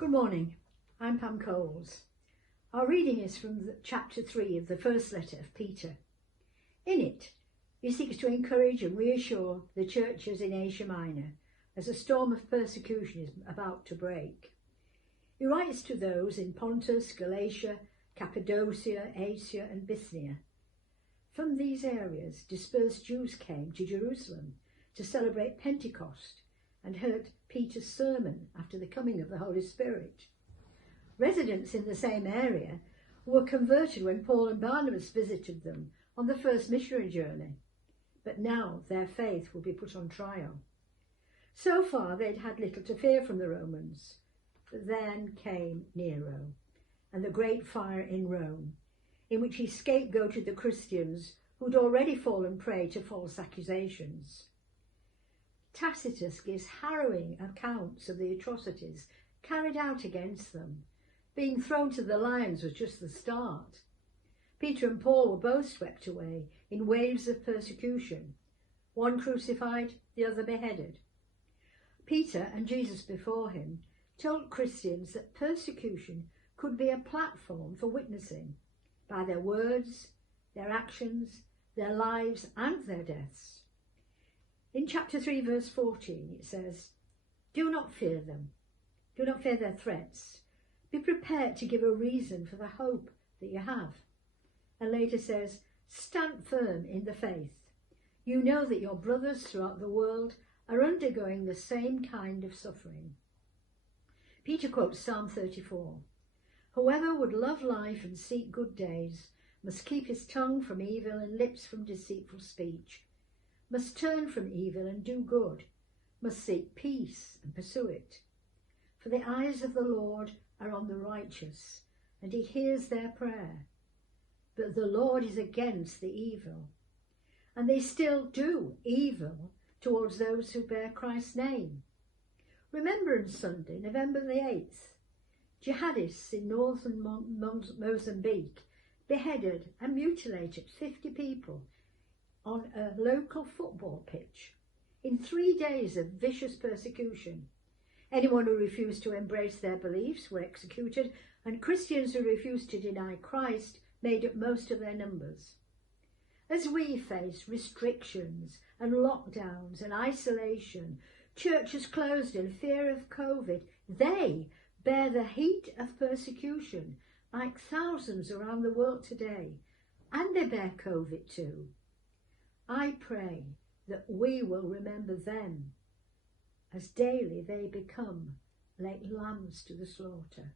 Good morning, I'm Pam Coles. Our reading is from chapter 3 of the first letter of Peter. In it, he seeks to encourage and reassure the churches in Asia Minor as a storm of persecution is about to break. He writes to those in Pontus, Galatia, Cappadocia, Asia and Bithynia. From these areas, dispersed Jews came to Jerusalem to celebrate Pentecost and heard Peter's sermon after the coming of the Holy Spirit. Residents in the same area were converted when Paul and Barnabas visited them on the first missionary journey, but now their faith will be put on trial. So far they'd had little to fear from the Romans, but then came Nero and the great fire in Rome, in which he scapegoated the Christians who'd already fallen prey to false accusations. Tacitus gives harrowing accounts of the atrocities carried out against them. Being thrown to the lions was just the start. Peter and Paul were both swept away in waves of persecution, one crucified, the other beheaded. Peter and Jesus before him told Christians that persecution could be a platform for witnessing by their words, their actions, their lives and their deaths. In chapter 3 verse 14 it says, "Do not fear them, do not fear their threats, be prepared to give a reason for the hope that you have." And later says, "Stand firm in the faith. You know that your brothers throughout the world are undergoing the same kind of suffering." Peter quotes Psalm 34, "Whoever would love life and seek good days must keep his tongue from evil and lips from deceitful speech, must turn from evil and do good, must seek peace and pursue it. For the eyes of the Lord are on the righteous, and he hears their prayer. But the Lord is against the evil." And they still do evil towards those who bear Christ's name. Remembrance Sunday, November the 8th, jihadists in northern Mozambique beheaded and mutilated 50 people on a local football pitch in 3 days of vicious persecution. Anyone who refused to embrace their beliefs were executed, and Christians who refused to deny Christ made up most of their numbers. As we face restrictions and lockdowns and isolation, churches closed in fear of COVID, they bear the heat of persecution like thousands around the world today, and they bear COVID too. I pray that we will remember them as daily they become like lambs to the slaughter.